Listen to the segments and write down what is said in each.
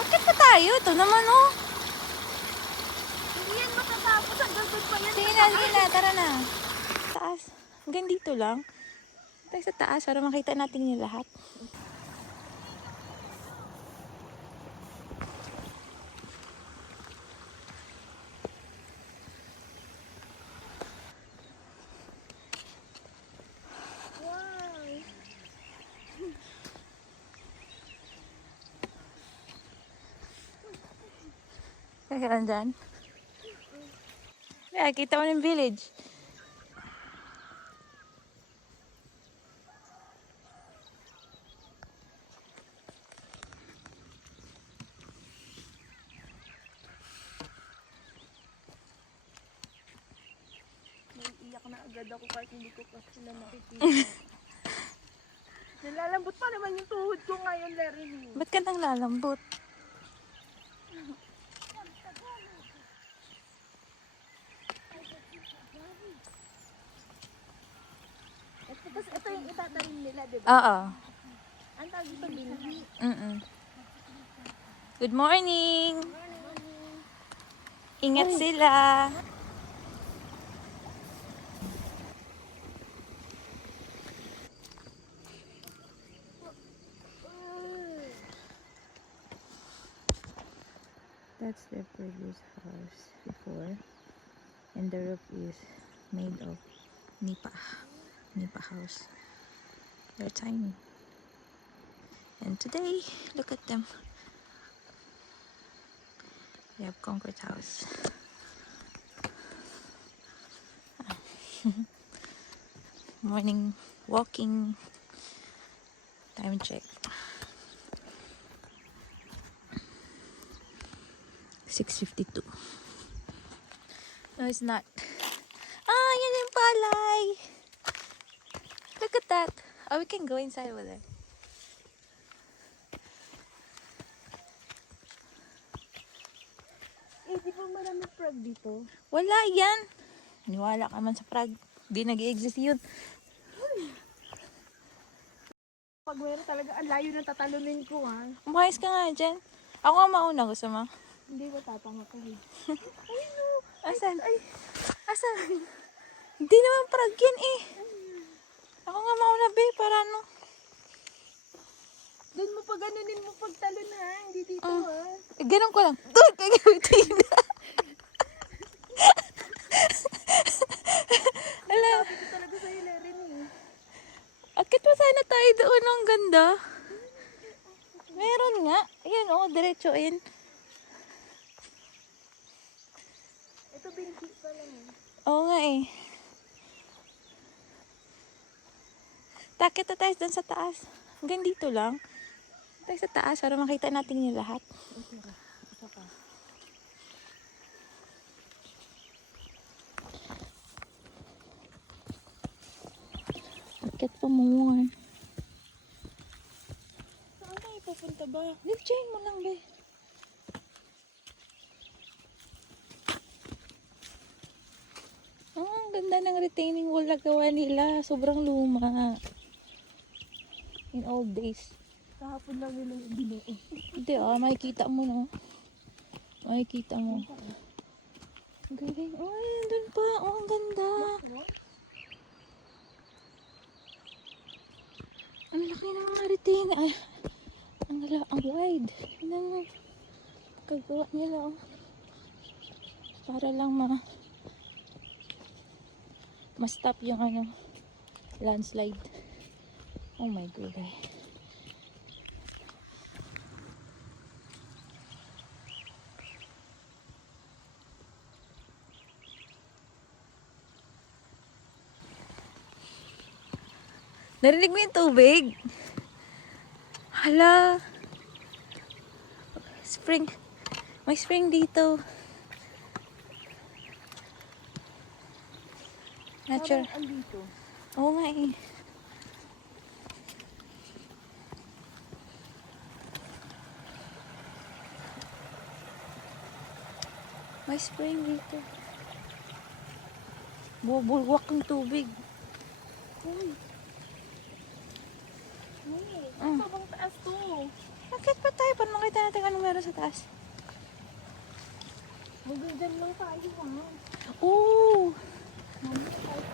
Bakit pa tayo? Ito naman oh. Hindi yan matatapos. Hanggang doon pa yan. Sige na. Tara na. Taas. Hanggang dito lang. Tayo sa taas para makita natin yung lahat. Kaya ka dyan? Yeah, kita mo ng village. Naiiyak na agad ako kahit hindi ko pa sila nakikita. Nalalambot pa naman yung tuhod ko ngayon, Larry. Ba't ka nang lalambot? Tapos ito yung itatanim nila, di ba? Oo. Ang tawag ito, binhi. Good morning! Ingat sila! That's their previous house before, and the roof is made of nipa house. They're tiny, and today look at them. They have concrete house. Morning walking. Time check. 6:52. No, it's not. Ah, yan yung palay. Look at that. Oh, we can go inside over there. Di ba marami frog dito? Wala yan. Niwala ka man sa Prague. Di nag-i-exist yun. Pag meron talaga, ang layo ng tatalunin ko, ha? Umayos ka nga dyan. Ako nga mauna. Gusto mo? Hindi ba tatama ko, eh? Asan? Asan? Hindi naman Prague yan eh. Ako nga mauna be. Para ano? Doon mo pa ganunin mo pagtalon, ha? Hindi dito, ha? Eh, ganun ko lang. Doon kay gamitin. Alam. Sabi ko talaga sa'yo, Larry, eh. Akit pa sana tayo doon. Ang ganda. Meron nga. Ayan oh, diretso in. Ito binhi pa lang, eh. Oo nga eh. Takit na tayo doon sa taas. Hanggang dito lang. Tayo sa taas para makita natin yung lahat. Ito pa. Akit pa more. Saan tayo pupunta ba? Nilchain mo lang be. Oh, ang ganda ng retaining wall na gawa nila. Sobrang luma. In old days. Kahapon lang nila yung binuo. Hindi makikita mo no. Makikita mo. Ang galing. Ay, doon pa. Oh, ang ganda. Ang laki ng mga retaining. Ay, ang wide. Tingnan mo. Kagawa nila oh. Para lang ma-stop yung ano, landslide. Oh my god. Narinig mo yung tubig? Hala. Spring. May spring dito. Nature. Parang andito. Oo nga eh. May spring dito. Bubulwak ang tubig. Uy. Uy, Mm. ito bang taas to? Bakit pa tayo? Paano makita natin anong meron sa taas? Magandang lang tayo, ha? Oo!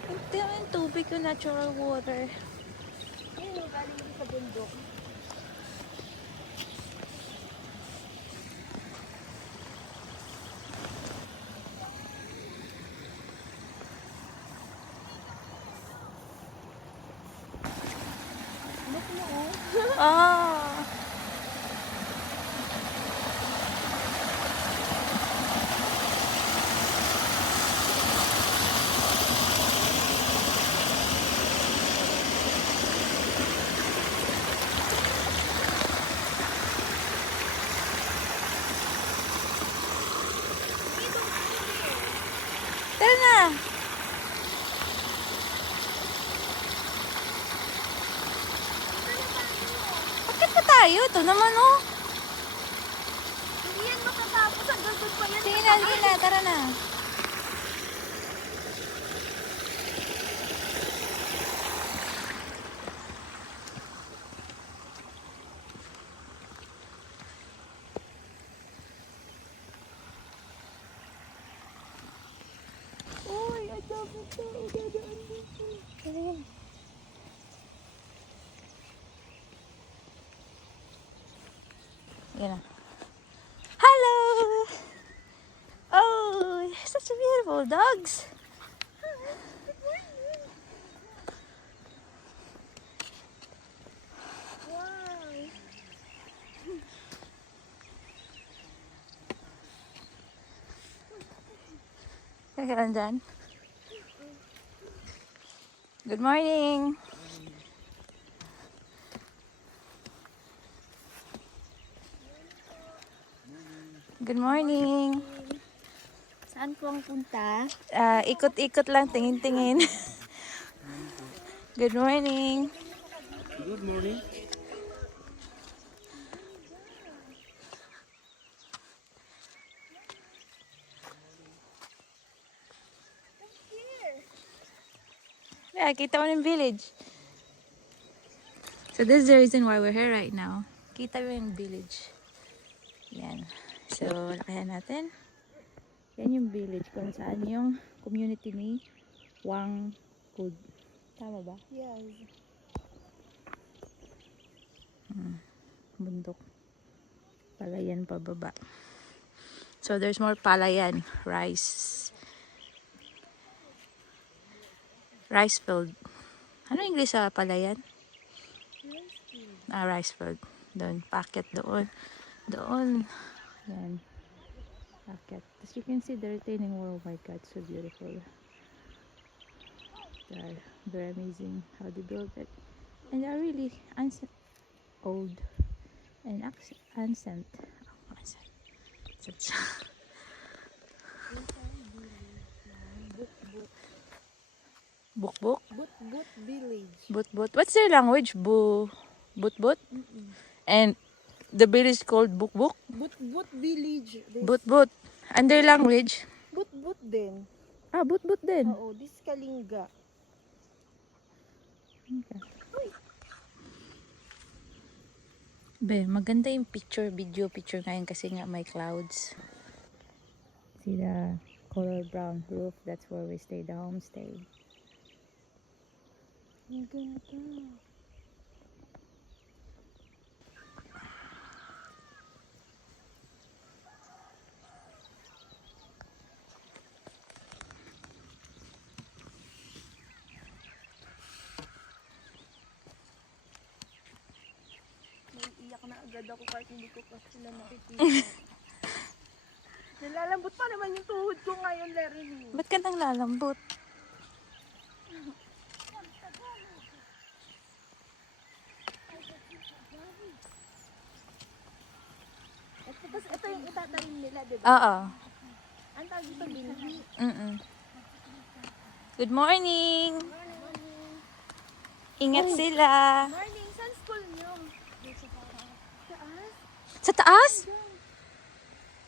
Ito yung tubig ko, natural water. Ayun, galing din sa bundok. Look mo, oh. Ah! Tara na! Bakit pa tayo? Ito naman, oh! Hindi yan matatapos. Hanggang doon pa yan. Sige na, tara na. Uy, ang dami to. Dadaan dito. Sige. Yan na. Hello! Oh, such a beautiful dogs. Wow. Kaya lang dyan. Good morning. Good morning. Saan po ang punta? Ikot-ikot lang, tingin-tingin. Good morning. Good morning. Yeah, kita mo yung village. So this is the reason why we're here right now. Kita mo yung village. Yan. So, lakayan natin. Yan yung village kung saan yung community ni Wangkud. Tama ba? Yes. Bundok. Palayan pababa. So there's more palayan. Rice. Rice field. Ano English sa palayan? Rice field. Doon. Packet doon. Doon. Yan. Packet. As you can see the retaining wall. Oh my God. So beautiful. They're very amazing how they built it. And they're really old. And ancient. Such Bukbuk? But village. Butbut. What's their language? Butbut? And the village called Bukbuk? But village. Butbut. And their language? But din. Ah, Butbut din. Oo, this Kalinga. Okay. Be, maganda yung video picture ngayon kasi nga may clouds. See the color brown roof? That's where we stay, the homestay. Ang ganda. Naiiyak na agad ako kahit hindi ko pa sila nakikita. Nalalambot pa naman yung tuhod ko ngayon, Larry. Ba't ka nang lalambot? Tapos ito yung itatanim nila, di ba? Oo. Ang tawag dito, binhi. Good morning! Ingat sila! Morning, saan school niyo? Taas? Sa taas?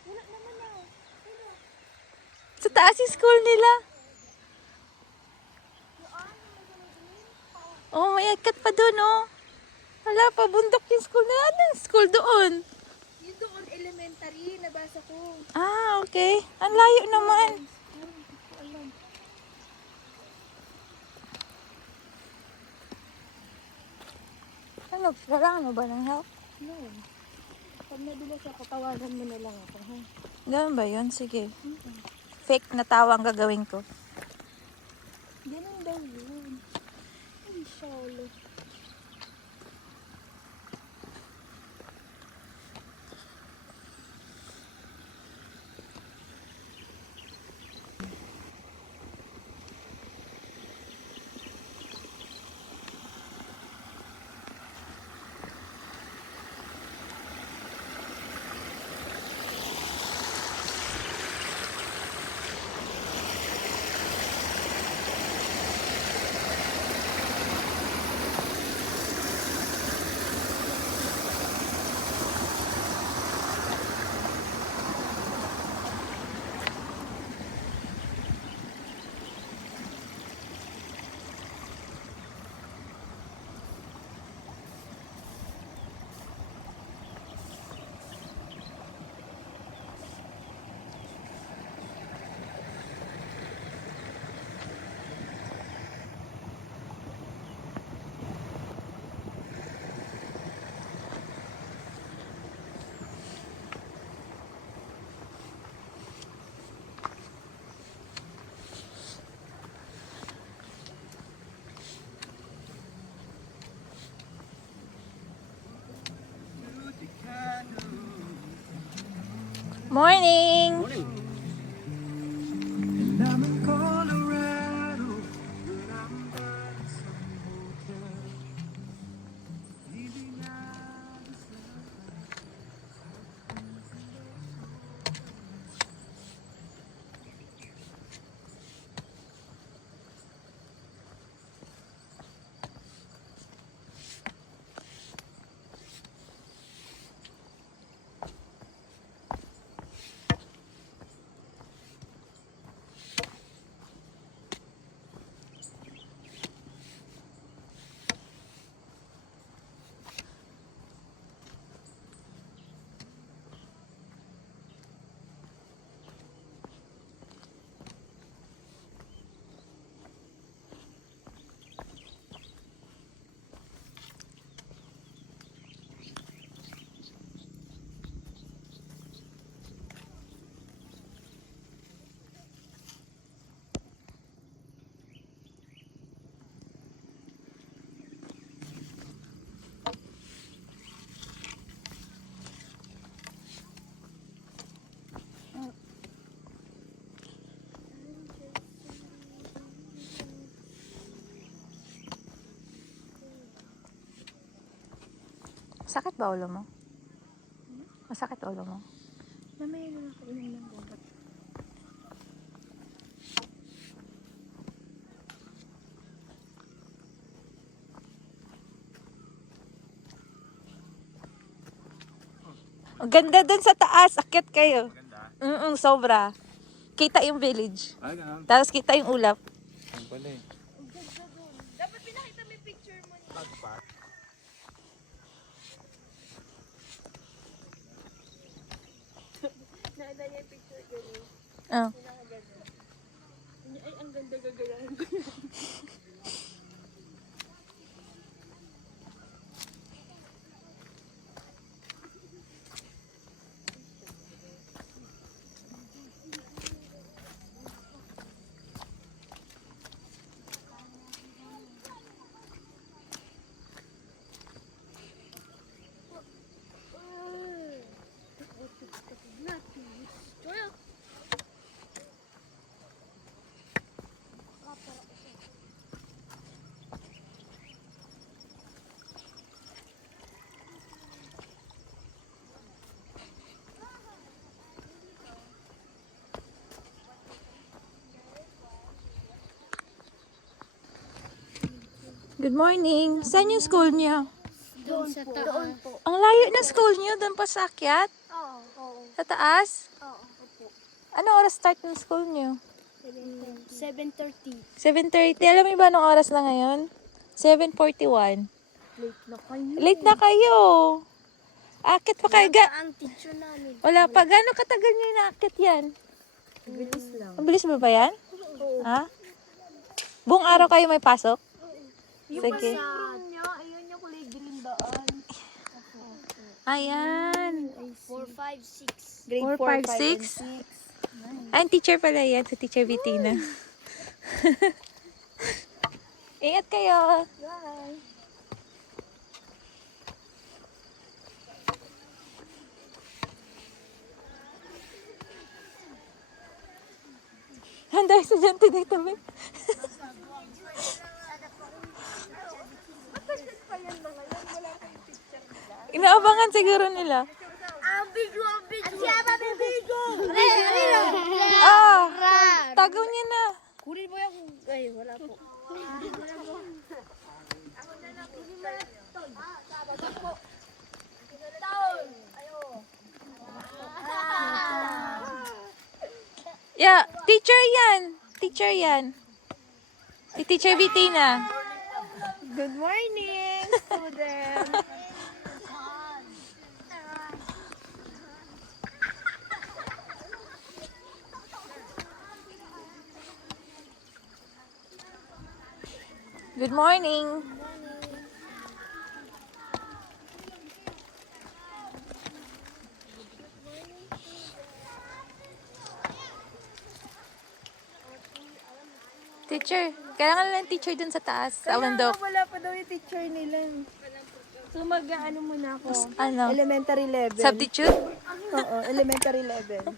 Wala naman na. Sa taas yung school nila. Yaan, may ganun din. may akat pa doon, oh. Wala pa, bundok yung school na. Anong school doon? Yung doon, elementary, nabasa ko. Ah, okay. Ang layo naman. Hindi ko alam. Ano, kailangan mo ba ng help? No. Pag nadulas ako, tawagan mo na lang ako, ha? Ganun ba yun? Sige. Fake na tawa ang gagawin ko. Ganun daw yun. Ay, Charlotte. Morning! Morning. I'm in Colorado, but I'm by some hotel. Leaving out the sun. Masakit ba ulo mo? Masakit ulo mo? Mamaya na lang ako inom ng gamot. Ang ganda dun sa taas. Akit kayo. Maganda. Sobra. Kita yung village. Ay, ganun. Tapos kita yung ulap. Ang pala eh. Ang ganda doon. Dapat pinakita mo yung picture mo niya. Pagpa. Naala niya yung picture ko. Oh. Pinakaganda. Ay, ang ganda gagayahin ko. Good morning. Saan yung school niyo? Doon sa taas. Doon po. Ang layo na school niyo. Doon pa sa akyat? Oo. Oo. Sa taas? Oo. Opo. Ano oras start ng school niyo? 7:30. 7:30. Alam mo ba anong oras na ngayon? 7:41. Late na kayo. Late na kayo. Akit pa kayo. Ang teacher namin. Wala pa. Gano'ng katagal nyo inaakit yan? Bilis lang. Ang bilis ba yan? Ha? Buong araw kayo may pasok? Sige. niya, ayun yung kulay green daan. Ayan. 4, 5, 6. 4, 5, 6. Ay, teacher pala yan. Sa Teacher Vitina. Ingat kayo. Bye. Ang dahil estudyante dito, Ben. Inaabangan siguro nila. Ang bigo. At siya pa bigo. Ah! Tagaw niya na. Kunin mo yung... Ay, wala po. Yeah, teacher yan. Teacher yan. Si Teacher Vitina. Good morning, student. Good morning. Teacher, kailangan lang teacher dun sa taas, sa bundok. Wala pa daw yung teacher nila. So mag-ano muna ako. Ano? Elementary level. Substitute? Oo, elementary level.